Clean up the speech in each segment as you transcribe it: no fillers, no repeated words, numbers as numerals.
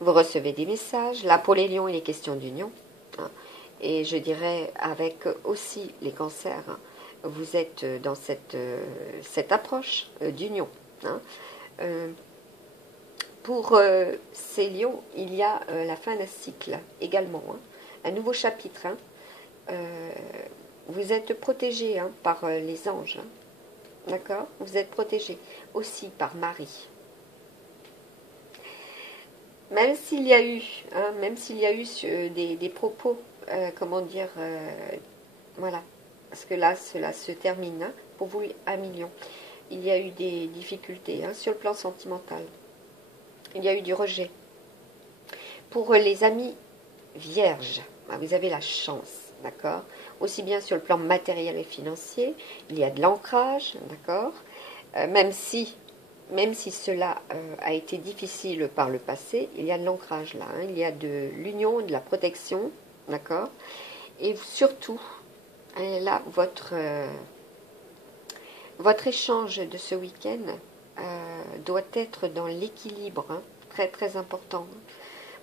Vous recevez des messages. Là, pour les lions, il est question d'union. Hein. Et je dirais, avec aussi les cancers, hein, vous êtes dans cette approche d'union. Hein. Pour ces lions, il y a la fin d'un cycle également. Hein. Un nouveau chapitre. Hein. Vous êtes protégé hein, par les anges. Hein. D'accord? Vous êtes protégé aussi par Marie. Même s'il y a eu, hein, des propos, comment dire, voilà, parce que là, cela se termine, hein, pour vous, à million. Il y a eu des difficultés hein, sur le plan sentimental. Il y a eu du rejet. Pour les amis vierges, vous avez la chance, d'accord? Aussi bien sur le plan matériel et financier, il y a de l'ancrage, d'accord? Même si cela a été difficile par le passé, il y a de l'ancrage là, hein, il y a de l'union, de la protection, d'accord? Et surtout, là, votre échange de ce week-end doit être dans l'équilibre, hein, très très important, hein,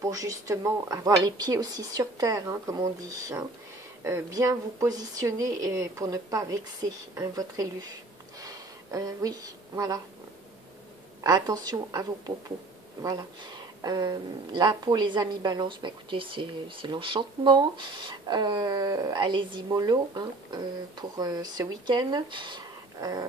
pour justement avoir les pieds aussi sur terre, hein, comme on dit, hein, bien vous positionner et pour ne pas vexer hein, votre élu. Oui, voilà. Attention à vos propos. Voilà. Là, pour les amis balance, bah, écoutez, c'est l'enchantement. Allez-y mollo hein, pour ce week-end.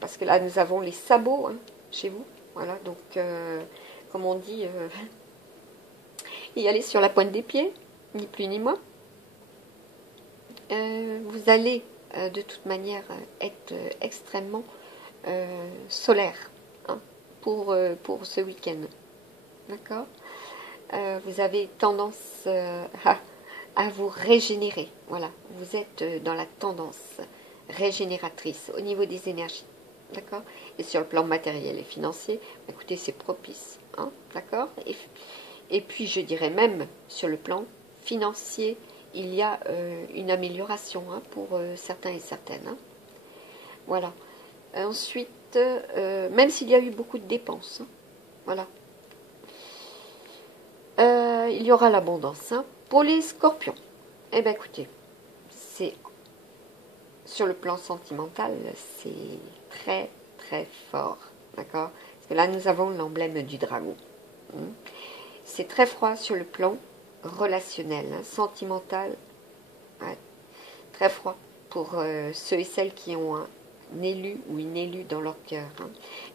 Parce que là, nous avons les sabots hein, chez vous. Voilà, donc, comme on dit, y aller sur la pointe des pieds, ni plus ni moins. Vous allez, de toute manière, être extrêmement solaire hein, pour ce week-end. D'accord? Vous avez tendance à vous régénérer. Voilà, vous êtes dans la tendance régénératrice au niveau des énergies. D'accord? Et sur le plan matériel et financier, écoutez, c'est propice. Hein, d'accord? Et puis, je dirais même, sur le plan financier, il y a une amélioration hein, pour certains et certaines. Hein. Voilà. Ensuite, même s'il y a eu beaucoup de dépenses, hein, voilà. Il y aura l'abondance. Hein. Pour les scorpions, eh bien écoutez, c'est sur le plan sentimental, c'est très très fort. D'accord? Parce que là, nous avons l'emblème du dragon. Hein. C'est très froid sur le plan relationnel, hein, sentimental, ouais, très froid pour ceux et celles qui ont un élu ou une élue dans leur cœur. Hein.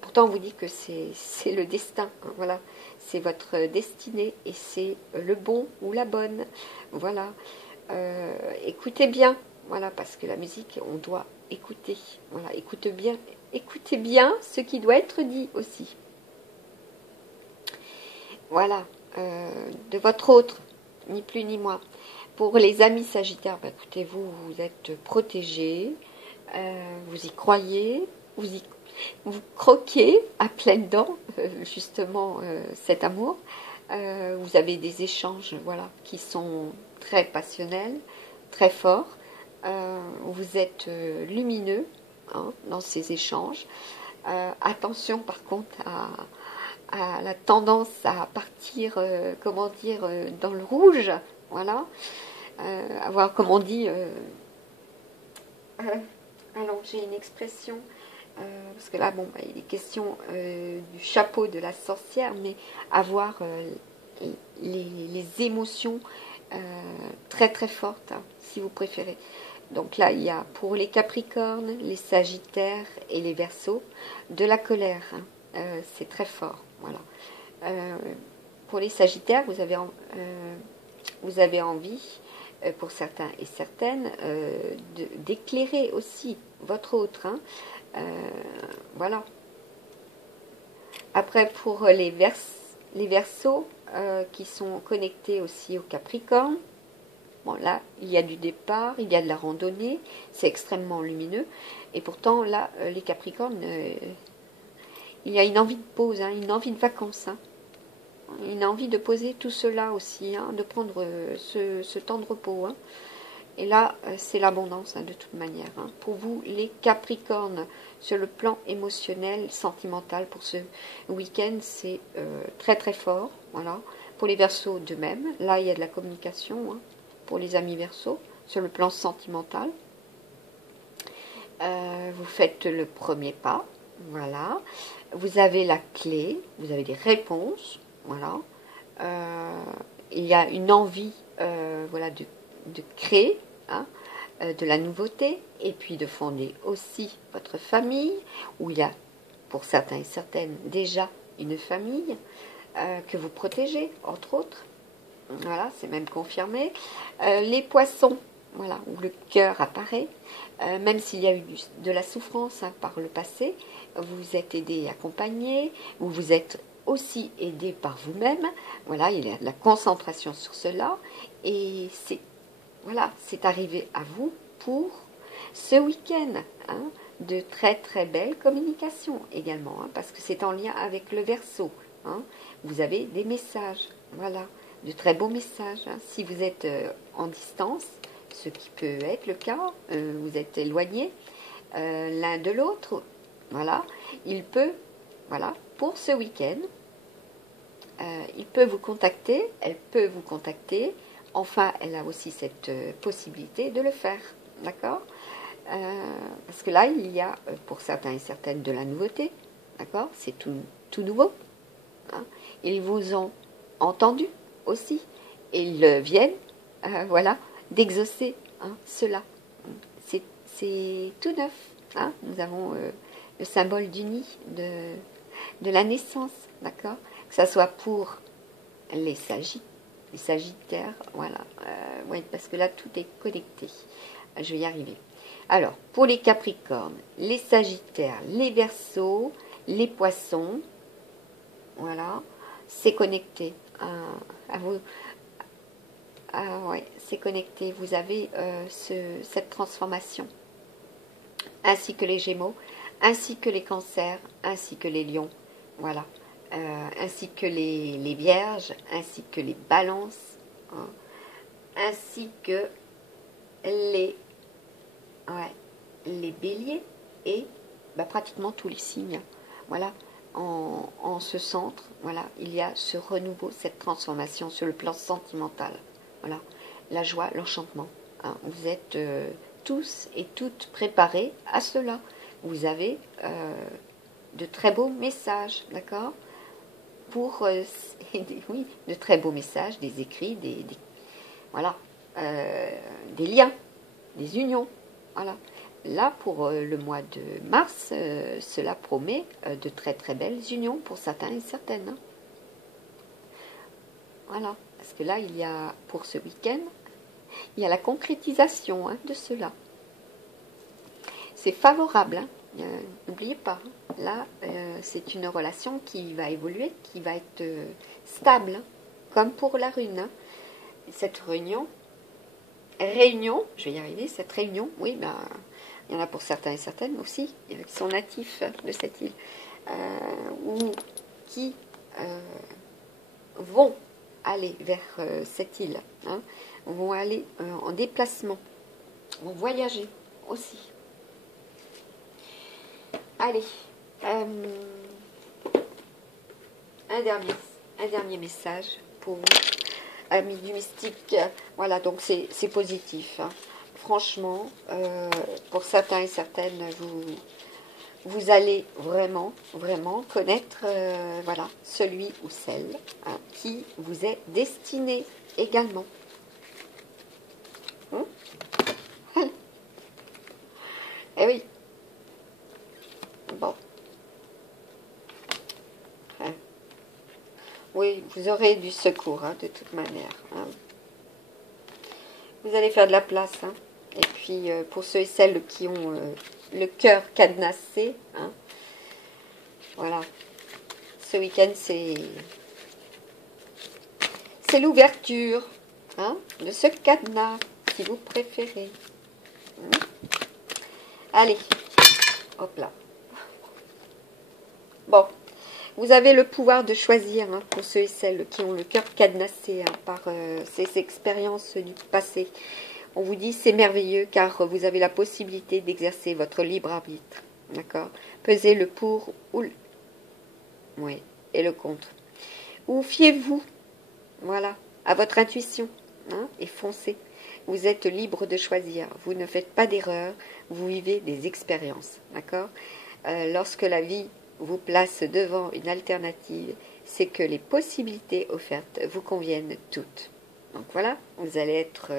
Pourtant, on vous dit que c'est le destin, hein, voilà, c'est votre destinée et c'est le bon ou la bonne. Voilà, écoutez bien, voilà, parce que la musique, on doit écouter. Voilà, écoutez bien ce qui doit être dit aussi. Voilà, de votre autre, ni plus ni moins. Pour les amis sagittaires, bah, écoutez, vous êtes protégés, vous y croyez, vous croquez à pleines dents, justement, cet amour. Vous avez des échanges, voilà, qui sont très passionnels, très forts. Vous êtes lumineux hein, dans ces échanges. Attention, par contre, à la tendance à partir, comment dire, dans le rouge, voilà, avoir, comme on dit, alors j'ai une expression, parce que là, bon, bah, il est question du chapeau de la sorcière, mais avoir les émotions très très fortes, hein, si vous préférez. Donc là, il y a pour les Capricornes, les Sagittaires et les Verseaux, de la colère. Hein. C'est très fort. Voilà. Pour les Sagittaires, vous avez envie, pour certains et certaines, d'éclairer aussi votre autre. Hein. Voilà. Après, pour les Verseaux, qui sont connectés aussi au Capricorne, bon, là, il y a du départ, il y a de la randonnée, c'est extrêmement lumineux. Et pourtant, là, les Capricornes, il y a une envie de pause, hein, une envie de vacances. Hein, une envie de poser tout cela aussi, hein, de prendre ce temps de repos. Hein. Et là, c'est l'abondance, hein, de toute manière. Hein. Pour vous, les Capricornes, sur le plan émotionnel, sentimental, pour ce week-end, c'est très très fort. Voilà. Pour les Verseaux, de même. Là, il y a de la communication hein, pour les amis Verseaux sur le plan sentimental. Vous faites le premier pas. Voilà. Vous avez la clé. Vous avez des réponses. Voilà. Il y a une envie voilà, de créer hein, de la nouveauté et puis de fonder aussi votre famille où il y a pour certains et certaines déjà une famille que vous protégez entre autres. Voilà, c'est même confirmé. Les poissons, voilà, où le cœur apparaît, même s'il y a eu de la souffrance hein, par le passé, vous êtes aidé et accompagné, ou vous êtes aussi aidé par vous-même. Voilà, il y a de la concentration sur cela, et c'est voilà, c'est arrivé à vous pour ce week-end. Hein, de très très belles communications également, hein, parce que c'est en lien avec le Verseau. Hein, vous avez des messages, voilà, de très beaux messages. Hein, si vous êtes en distance, ce qui peut être le cas, vous êtes éloignés l'un de l'autre, voilà, il peut, voilà, pour ce week-end, il peut vous contacter, elle peut vous contacter, enfin, elle a aussi cette possibilité de le faire, d'accord parce que là, il y a pour certains et certaines de la nouveauté, d'accord c'est tout nouveau. Hein. Ils vous ont entendu aussi, et ils viennent, voilà, d'exaucer hein, cela. C'est tout neuf. Hein. Nous avons le symbole du nid, de la naissance, d'accord que ça soit pour les Sagittaires, voilà. Oui, parce que là, tout est connecté. Je vais y arriver. Alors, pour les Capricornes, les Sagittaires, les Verseaux, les Poissons, voilà, c'est connecté à vous. Ah ouais, c'est connecté. Vous avez cette transformation, ainsi que les Gémeaux, ainsi que les Cancers, ainsi que les Lions, voilà, ainsi que les Vierges, ainsi que les Balances, hein, ainsi que les Béliers et pratiquement tous les signes. Voilà, en ce centre, voilà, il y a ce renouveau, cette transformation sur le plan sentimental. Voilà, la joie, l'enchantement. Hein. Vous êtes tous et toutes préparés à cela. Vous avez de très beaux messages, d'accord pour oui, de très beaux messages, des écrits, voilà, des liens, des unions. Voilà. Là, pour le mois de mars, cela promet de très très belles unions pour certains et certaines. Hein. Voilà. Parce que là, il y a, pour ce week-end, il y a la concrétisation hein, de cela. C'est favorable. Hein. N'oubliez pas. Hein. Là, c'est une relation qui va évoluer, qui va être stable. Hein, comme pour la rune. Hein. Cette réunion, je vais y arriver, cette réunion, oui, il y en a pour certains et certaines aussi, qui sont natifs de cette île, ou qui vont aller vers cette île, hein, vont aller en déplacement, vont voyager aussi. Allez, un dernier message pour vous. Amis du mystique, voilà, donc c'est positif. Hein. Franchement, pour certains et certaines, vous allez vraiment, vraiment connaître voilà, celui ou celle hein, qui vous est destiné également. Eh oui. Bon. Oui, vous aurez du secours, hein, de toute manière. Hein. Vous allez faire de la place. Hein. Et puis, pour ceux et celles qui ont le cœur cadenassé, hein, voilà. Ce week-end, c'est l'ouverture hein, de ce cadenas, si vous préférez. Allez, hop là. Bon. Vous avez le pouvoir de choisir, hein, pour ceux et celles qui ont le cœur cadenassé hein, par ces expériences du passé. On vous dit c'est merveilleux car vous avez la possibilité d'exercer votre libre arbitre. D'accord. Pesez le pour ou le... Oui, et le contre. Ou fiez-vous Voilà, à votre intuition, hein, et foncez. Vous êtes libre de choisir. Vous ne faites pas d'erreur. Vous vivez des expériences. D'accord? Lorsque la vie vous place devant une alternative, c'est que les possibilités offertes vous conviennent toutes. Donc voilà, vous allez être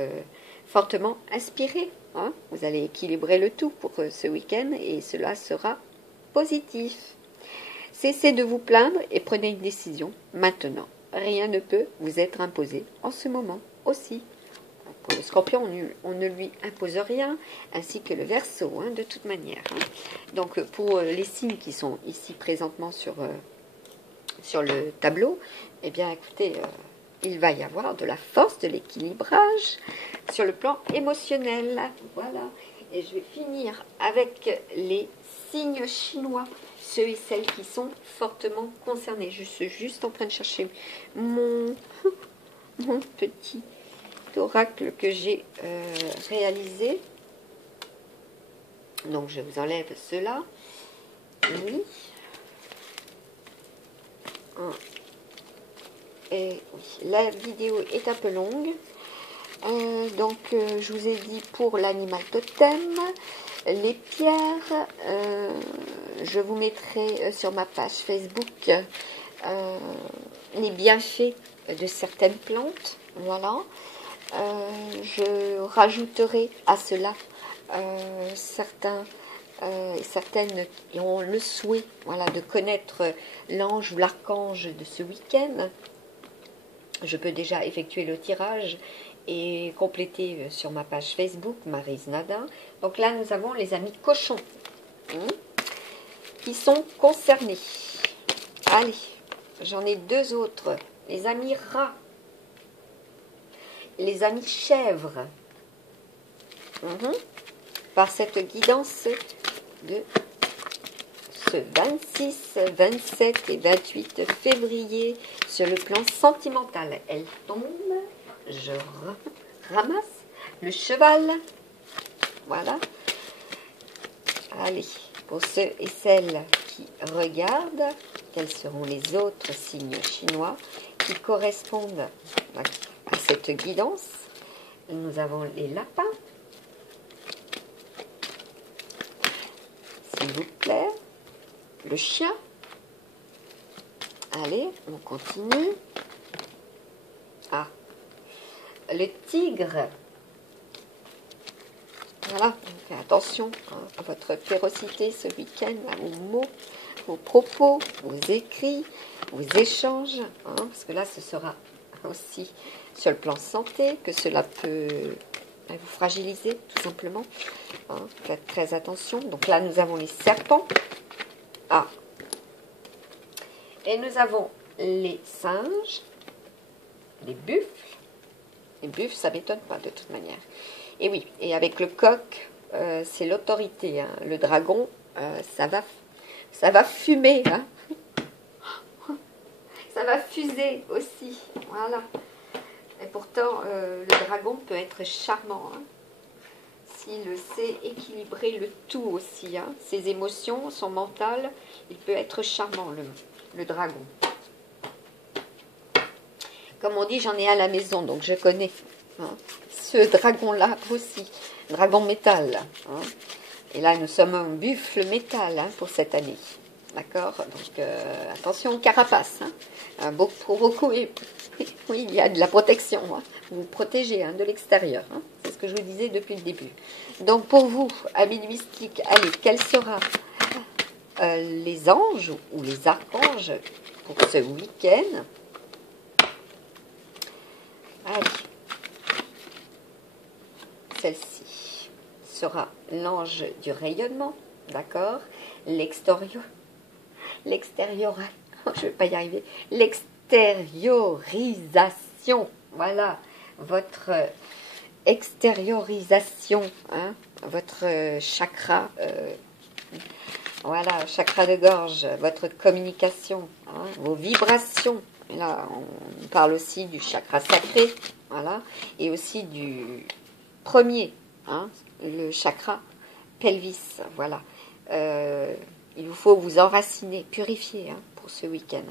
fortement inspiré. Hein? Vous allez équilibrer le tout pour ce week-end et cela sera positif. Cessez de vous plaindre et prenez une décision maintenant. Rien ne peut vous être imposé en ce moment aussi. Pour le Scorpion, on ne lui impose rien, ainsi que le Verseau, hein, de toute manière. Hein. Donc, pour les signes qui sont ici présentement sur le tableau, eh bien, écoutez, il va y avoir de la force, de l'équilibrage sur le plan émotionnel. Voilà. Et je vais finir avec les signes chinois, ceux et celles qui sont fortement concernés. Je suis juste en train de chercher mon petit oracle que j'ai réalisé. Donc je vous enlève cela. Oui. Et oui, la vidéo est un peu longue. Je vous ai dit pour l'animal totem, les pierres, je vous mettrai sur ma page Facebook les bienfaits de certaines plantes. Voilà. Je rajouterai à cela certaines qui ont le souhait, voilà, de connaître l'ange ou l'archange de ce week-end. Je peux déjà effectuer le tirage et compléter sur ma page Facebook, Maryse Nadin. Donc là, nous avons les amis cochons qui sont concernés. Allez, j'en ai deux autres. Les amis rats. Les amis chèvres. Par cette guidance de ce 26, 27 et 28 février sur le plan sentimental. Elle tombe, je ramasse le cheval. Voilà. Allez, pour ceux et celles qui regardent, quels seront les autres signes chinois qui correspondent à cette guidance? Nous avons les lapins. S'il vous plaît. Le chien. Allez, on continue. Ah, le tigre. Voilà, donc attention à votre férocité ce week-end, à vos mots, vos propos, vos écrits, vos échanges, hein, parce que là, ce sera aussi sur le plan santé que cela peut vous fragiliser, tout simplement. Hein, faites très attention. Donc là, nous avons les serpents. Ah. Et nous avons les singes, les buffles. Les buffles, ça ne m'étonne pas de toute manière. Et oui, et avec le coq, c'est l'autorité. Hein. Le dragon, ça va fumer. Hein. Ça va fuser aussi. Voilà. Et pourtant, le dragon peut être charmant. Hein. S'il sait équilibrer le tout aussi. Hein. Ses émotions, son mental, il peut être charmant, le dragon. Comme on dit, j'en ai à la maison, donc je connais. Hein. Ce dragon-là aussi. Dragon métal. Hein. Et là, nous sommes un buffle métal hein, pour cette année. D'accord? Donc, attention aux carapaces. Hein. Pour beaucoup, oui, il y a de la protection. Hein. Vous vous protégez hein, de l'extérieur. Hein. C'est ce que je vous disais depuis le début. Donc, pour vous, amis mystiques, allez, quels seront les anges ou les archanges pour ce week-end? Allez. Celle-ci sera l'ange du rayonnement. D'accord? L'extérieur. Je ne vais pas y arriver. L'extériorisation. Voilà. Votre extériorisation. Hein, votre chakra. Voilà, chakra de gorge. Votre communication. Hein, vos vibrations. Là, on parle aussi du chakra sacré. Voilà. Et aussi du premier. Hein, le chakra pelvis. Voilà. Il vous faut vous enraciner, purifier hein, pour ce week-end.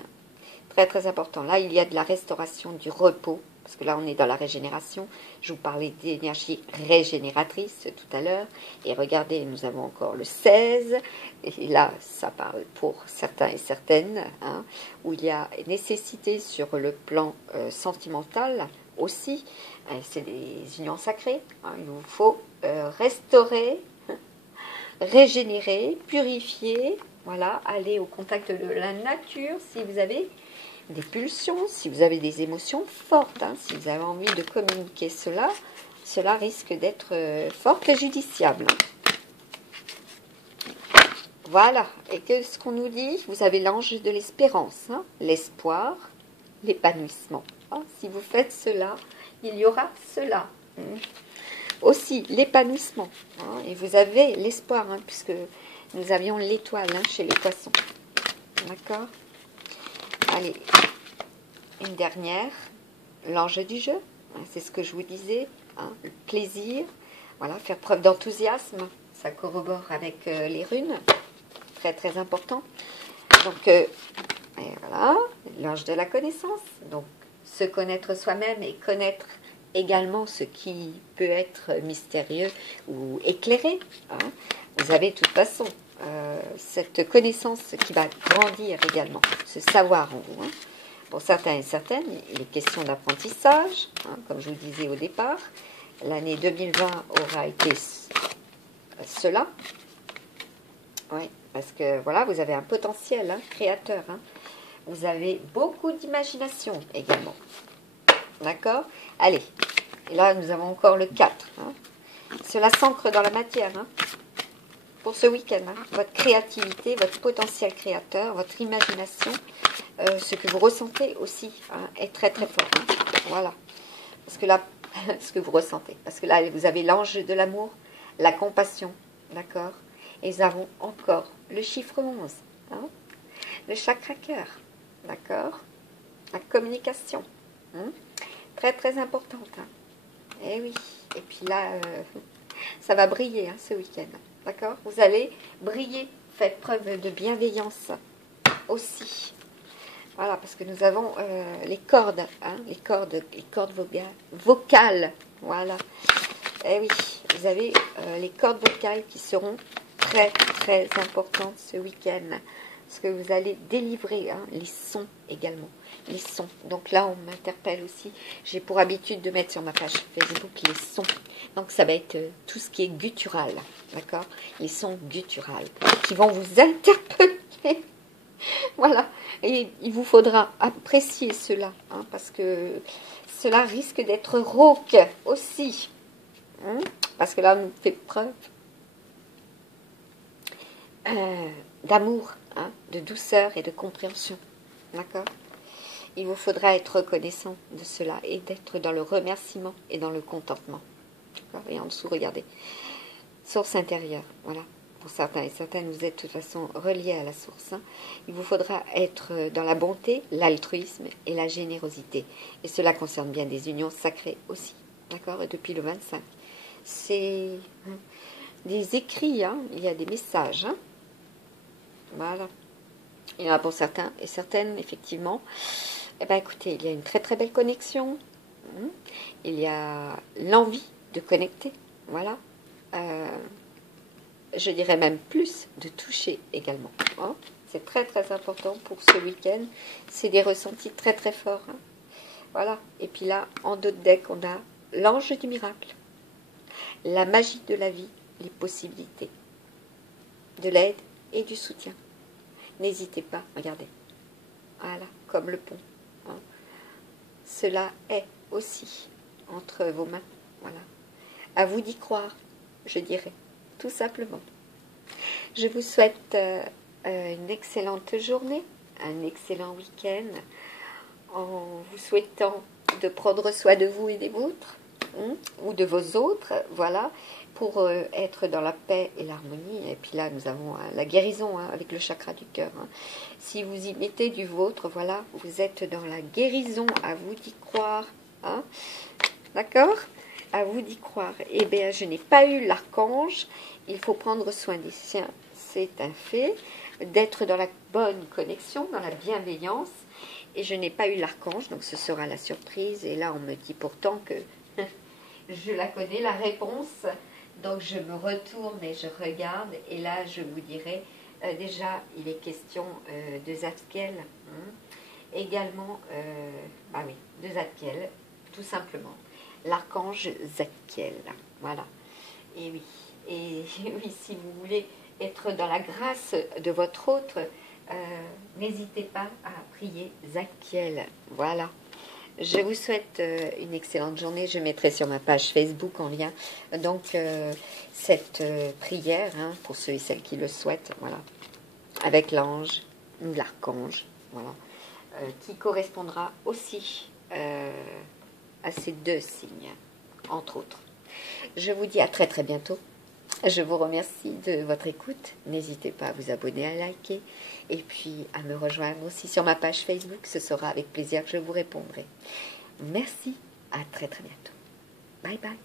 Très, très important. Là, il y a de la restauration du repos, parce que là, on est dans la régénération. Je vous parlais d'énergie régénératrice tout à l'heure. Et regardez, nous avons encore le 16. Et là, ça parle pour certains et certaines, hein, où il y a nécessité sur le plan sentimental aussi. C'est des unions sacrées. Hein. Il vous faut restaurer, régénérer, purifier. Voilà, aller au contact de la nature si vous avez des pulsions, si vous avez des émotions fortes, hein, si vous avez envie de communiquer cela, cela risque d'être fort préjudiciable. Voilà, et que ce qu'on nous dit, vous avez l'ange de l'espérance, hein, l'espoir, l'épanouissement. Hein, si vous faites cela, il y aura cela. Aussi, l'épanouissement. Hein, et vous avez l'espoir, hein, puisque nous avions l'étoile hein, chez les poissons. D'accord? Allez, une dernière, l'ange du jeu, c'est ce que je vous disais, hein, le plaisir, voilà, faire preuve d'enthousiasme, ça corrobore avec les runes, très très important. Donc, et voilà, l'ange de la connaissance, donc se connaître soi-même et connaître également ce qui peut être mystérieux ou éclairé. Hein. Vous avez de toute façon cette connaissance qui va grandir également, ce savoir en vous. Hein. Pour certains et certaines, il est question d'apprentissage, hein, comme je vous disais au départ. L'année 2020 aura été cela. Oui, parce que voilà, vous avez un potentiel hein, créateur. Hein. Vous avez beaucoup d'imagination également. D'accord? Allez, et là nous avons encore le 4. Hein. Cela s'ancre dans la matière. Hein. Pour ce week-end, hein. Votre créativité, votre potentiel créateur, votre imagination, ce que vous ressentez aussi hein, est très très fort. Hein. Voilà. Parce que là, ce que vous ressentez. Parce que là, vous avez l'ange de l'amour, la compassion. D'accord? Et nous avons encore le chiffre 11. Hein, le chakra cœur. D'accord? La communication. Hein, très très importante. Hein. Et oui. Et puis là, ça va briller hein, ce week-end. D'accord? Vous allez briller. Faites preuve de bienveillance aussi. Voilà, parce que nous avons les cordes, hein, les cordes vocales. Voilà. Et oui, vous avez les cordes vocales qui seront très, très importantes ce week-end. Parce que vous allez délivrer hein, les sons également. Les sons. Donc là, on m'interpelle aussi. J'ai pour habitude de mettre sur ma page Facebook les sons. Donc ça va être tout ce qui est guttural. D'accord? Les sons gutturales qui vont vous interpeller. Voilà, et il vous faudra apprécier cela, hein, parce que cela risque d'être rauque aussi, hein, parce que là, on fait preuve d'amour, hein, de douceur et de compréhension, d'accord? Il vous faudra être reconnaissant de cela et d'être dans le remerciement et dans le contentement, d'accord? Et en dessous, regardez, source intérieure, voilà. Pour certains et certaines, vous êtes de toute façon reliés à la source. Hein. Il vous faudra être dans la bonté, l'altruisme et la générosité. Et cela concerne bien des unions sacrées aussi. D'accord? Et depuis le 25. C'est des écrits, hein. Il y a des messages. Hein. Voilà. Il y en a pour certains et certaines, effectivement. Eh bien, écoutez, il y a une très très belle connexion. Il y a l'envie de connecter. Voilà. Je dirais même plus, de toucher également. Hein. C'est très très important pour ce week-end. C'est des ressentis très très forts. Hein. Voilà. Et puis là, en dos de deck, on a l'ange du miracle, la magie de la vie, les possibilités, de l'aide et du soutien. N'hésitez pas, regardez. Voilà, comme le pont. Hein. Cela est aussi entre vos mains. Voilà. À vous d'y croire, je dirais. Tout simplement. Je vous souhaite une excellente journée, un excellent week-end, en vous souhaitant de prendre soin de vous et des vôtres, hein, ou de vos autres, voilà, pour être dans la paix et l'harmonie. Et puis là, nous avons la guérison hein, avec le chakra du cœur. Hein. Si vous y mettez du vôtre, voilà, vous êtes dans la guérison, à vous d'y croire. Hein. D'accord ? À vous d'y croire. Eh bien, je n'ai pas eu l'archange. Il faut prendre soin des siens. C'est un fait. D'être dans la bonne connexion, dans la bienveillance. Et je n'ai pas eu l'archange, donc ce sera la surprise. Et là, on me dit pourtant que je la connais, la réponse. Donc, je me retourne et je regarde. Et là, je vous dirai, déjà, il est question de Zadkiel. Également, bah oui, de Zadkiel, tout simplement. L'archange Zadkiel, voilà. Et oui, et oui, si vous voulez être dans la grâce de votre autre, n'hésitez pas à prier Zadkiel. Voilà. Je vous souhaite une excellente journée. Je mettrai sur ma page Facebook en lien donc cette prière pour ceux et celles qui le souhaitent. Voilà, avec l'ange ou l'archange. Voilà, qui correspondra aussi à ces deux signes, entre autres. Je vous dis à très très bientôt. Je vous remercie de votre écoute. N'hésitez pas à vous abonner, à liker et puis à me rejoindre aussi sur ma page Facebook. Ce sera avec plaisir que je vous répondrai. Merci, à très très bientôt. Bye bye.